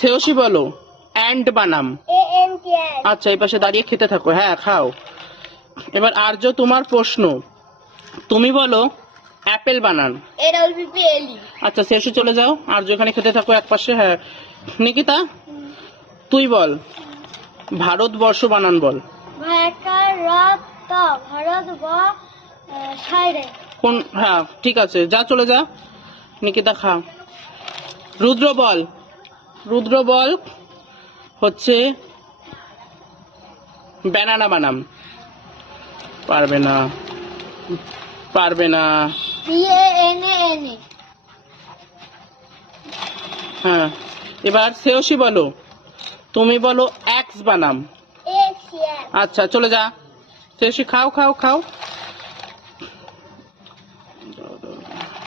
শ্রেয়সী বলো অ্যান্ড বানাম। আচ্ছা এই পাশে দাঁড়িয়ে খেতে থাকো, হ্যাঁ খাও। এবার আর্য তোমার প্রশ্ন, তুমি বলো অ্যাপেল বানান। আচ্ছা শ্রেয়সী চলে যাও, আর্য এখানে খেতে থাকো এক পাশে। হ্যাঁ নিকিতা তুই বল ভারতবর্ষ বানান বল। কোন, হ্যাঁ ঠিক আছে, যা চলে যা। নিকিতা খা। রুদ্র বল, রুদ্র বল হচ্ছে ব্যানানা বানাম। পারবে না, পারবে না। হ্যাঁ এবার শ্রেয়সী বলো, তুমি বলো এক্স বানাম। আচ্ছা চলে যা শ্রেয়সী, খাও খাও খাও।